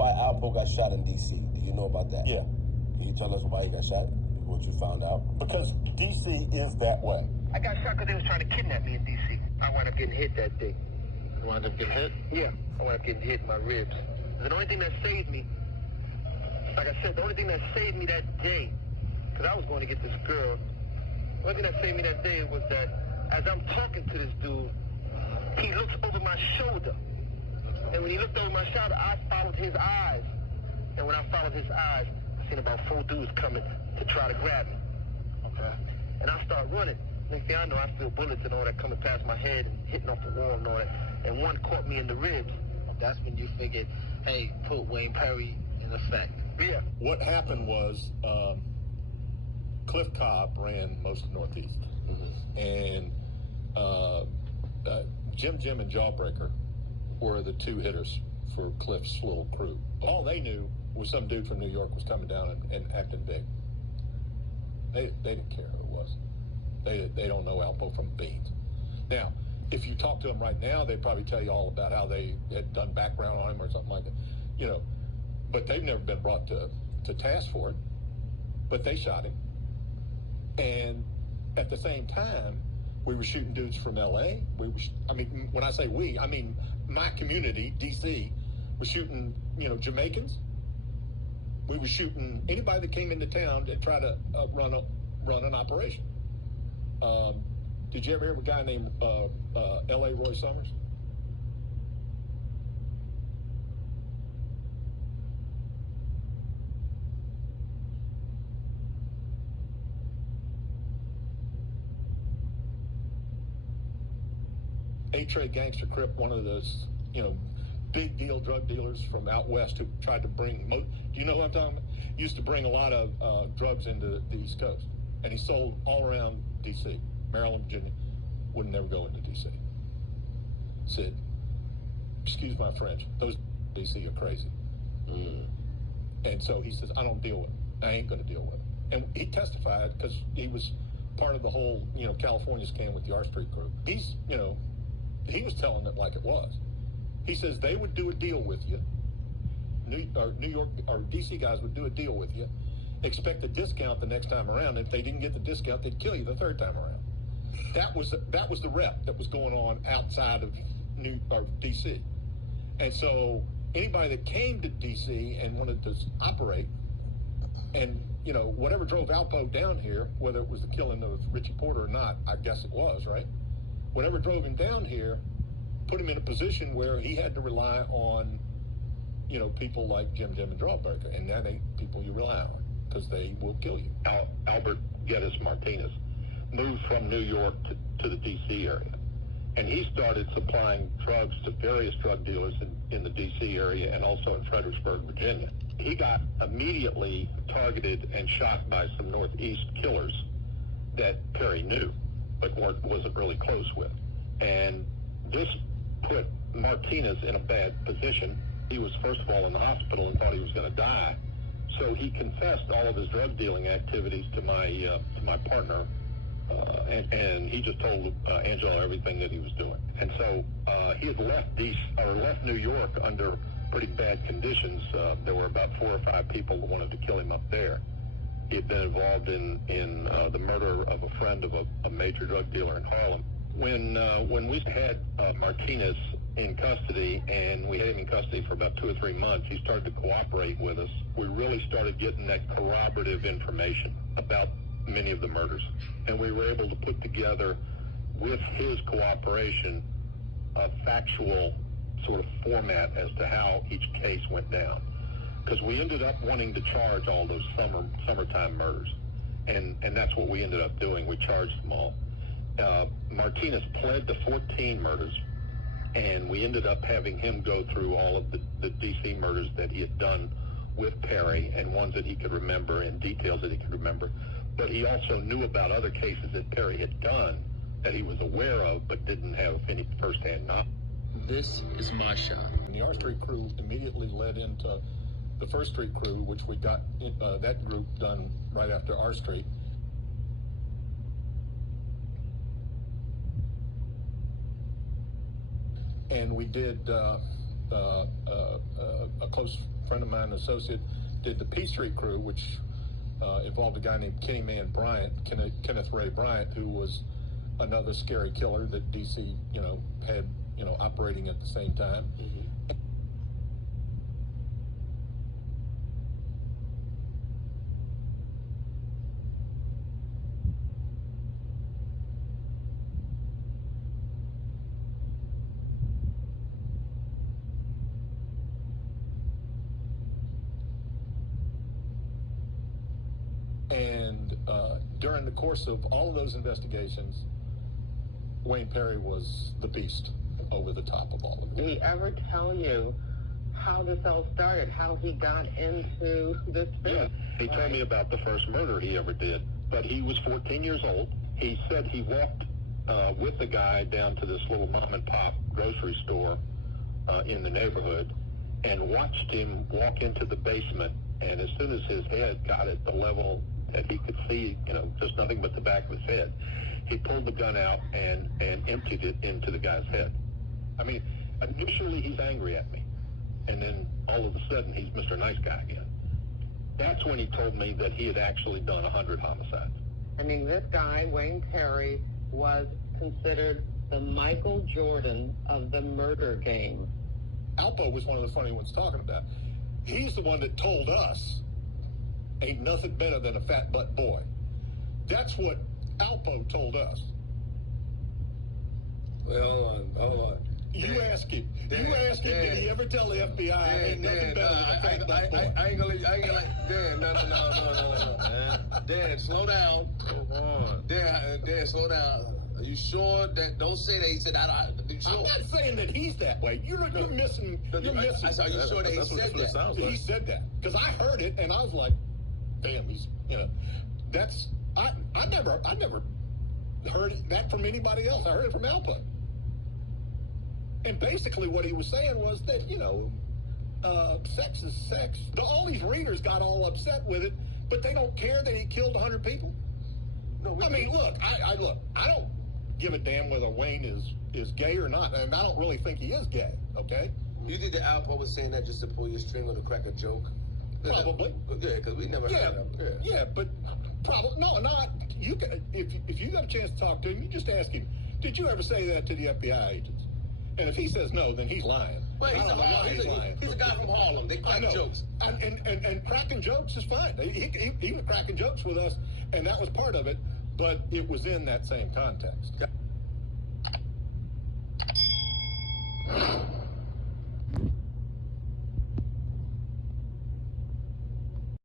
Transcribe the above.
why Alpo got shot in D.C. Do you know about that? Yeah. Can you tell us why he got shot? What you found out? Because D.C. is that way. I got shot because they was trying to kidnap me in D.C. I wound up getting hit that day. You wound up getting hit? Yeah, I wound up getting hit in my ribs. The only thing that saved me, like I said, the only thing that saved me that day, because I was going to get this girl, the only thing that saved me that day was that as I'm talking to this dude, he looks over my shoulder. And when he looked over my shoulder, I followed his eyes. And when I followed his eyes, I seen about 4 dudes coming to try to grab me. Okay. And I start running. Next thing I know, I feel bullets and all that coming past my head and hitting off the wall and all that. And one caught me in the ribs. That's when you figured, hey, put Wayne Perry in effect. Yeah. What happened was Cliff Cobb ran most of Northeast. And Jim and Jawbreaker were the 2 hitters for Cliff's little crew. All they knew was some dude from New York was coming down and acting big. They didn't care who it was. They don't know Alpo from beans. Now, if you talk to them right now, they'd probably tell you all about how they had done background on him or something like that. You know, but they've never been brought to task for it. But they shot him. And at the same time, we were shooting dudes from L.A. When I say we, I mean my community, D.C., was shooting, Jamaicans. We were shooting anybody that came into town and tried to run an operation. Did you ever hear of a guy named L.A. Roy Summers? A-Trade Gangster Crip, one of those, big deal drug dealers from out west who tried to bring, do you know who I'm talking about? Used to bring a lot of drugs into the East Coast. And he sold all around D.C., Maryland, Virginia. Would never go into D.C. Said, excuse my French, those D.C. are crazy. And so he says, I don't deal with it. I ain't going to deal with it. And he testified because he was part of the whole, California scam with the R Street crew. He's, he was telling it like it was. He says they would do a deal with you. New York or D.C. guys would do a deal with you. Expect a discount the next time around. If they didn't get the discount, they'd kill you the third time around. That was the rep that was going on outside of D.C. And so anybody that came to D.C. and wanted to operate, and whatever drove Alpo down here, whether it was the killing of Richie Porter or not, I guess it was, right? Whatever drove him down here put him in a position where he had to rely on, people like Jim and Jawbreaker, and that ain't people you rely on because they will kill you. Albert Geddes Martinez moved from New York to the D.C. area, and he started supplying drugs to various drug dealers in the D.C. area and also in Fredericksburg, Virginia. He got immediately targeted and shot by some Northeast killers that Perry knew, but wasn't really close with. And this put Martinez in a bad position. He was, first of all, in the hospital and thought he was going to die. So he confessed all of his drug dealing activities to my partner, and he just told Angela everything that he was doing. And so he had left New York under pretty bad conditions. There were about 4 or 5 people who wanted to kill him up there. He had been involved in the murder of a friend of a major drug dealer in Harlem. When we had Martinez in custody, and we had him in custody for about 2 or 3 months, he started to cooperate with us. We really started getting that corroborative information about many of the murders. And we were able to put together, with his cooperation, a factual sort of format as to how each case went down. Because we ended up wanting to charge all those summertime murders. And that's what we ended up doing. We charged them all. Martinez pled to 14 murders, and we ended up having him go through all of the D.C. murders that he had done with Perry, and ones that he could remember and details that he could remember. But he also knew about other cases that Perry had done that he was aware of but didn't have any firsthand knowledge. This is my shot. And the R Street crew immediately led into the First Street crew, which we got that group done right after R Street. And we did a close friend of mine, an associate, did the P Street Crew, which involved a guy named Kenneth Ray Bryant, who was another scary killer that DC, had, operating at the same time. Mm-hmm. And during the course of all of those investigations, Wayne Perry was the beast over the top of all of it. Did he ever tell you how this all started, how he got into this business? Yeah, he told me about the first murder he ever did, but he was 14 years old. He said he walked with the guy down to this little mom and pop grocery store in the neighborhood and watched him walk into the basement, and as soon as his head got at the level that he could see, just nothing but the back of his head, he pulled the gun out and emptied it into the guy's head. I mean, initially he's angry at me, and then all of a sudden he's Mr. Nice Guy again. That's when he told me that he had actually done 100 homicides. I mean, this guy, Wayne Perry, was considered the Michael Jordan of the murder game. Alpo was one of the funny ones talking about. He's the one that told us, ain't nothing better than a fat butt boy. That's what Alpo told us. Well, hold on. You ask him, did he ever tell the FBI ain't nothing better than a fat butt boy? I ain't gonna let Dan, no, Dan, slow down. Dan, slow down. Are you sure that, don't say that he said that, sure? I'm not saying that he's that way. You're missing. Are you sure that he said that? He said that. Because I heard it and I was like, damn, he's, that's, I never heard that from anybody else. I heard it from Alpo. And basically what he was saying was that, sex is sex. All these readers got all upset with it, but they don't care that he killed 100 people. No, I mean, look, I don't give a damn whether Wayne is gay or not, and I don't really think he is gay, okay? You think that Alpo was saying that just to pull your string or to crack a joke? Probably. Yeah, because we never heard that. Yeah, but probably, not, you can, if you got a chance to talk to him, you just ask him, did you ever say that to the FBI agents? And if he says no, then he's lying. Well, he's a guy from Harlem. They crack jokes. And cracking jokes is fine. He was cracking jokes with us, and that was part of it, but it was in that same context.